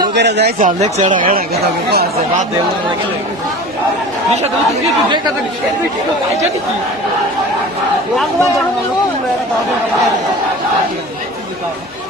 লোকেরা যাইছে অনেক ছেড়া হেড়া কথা কথা আছে বাদ দেব গেলে। নিশা তুমি কি কি দেখা কি কি আইছে কি Thank you.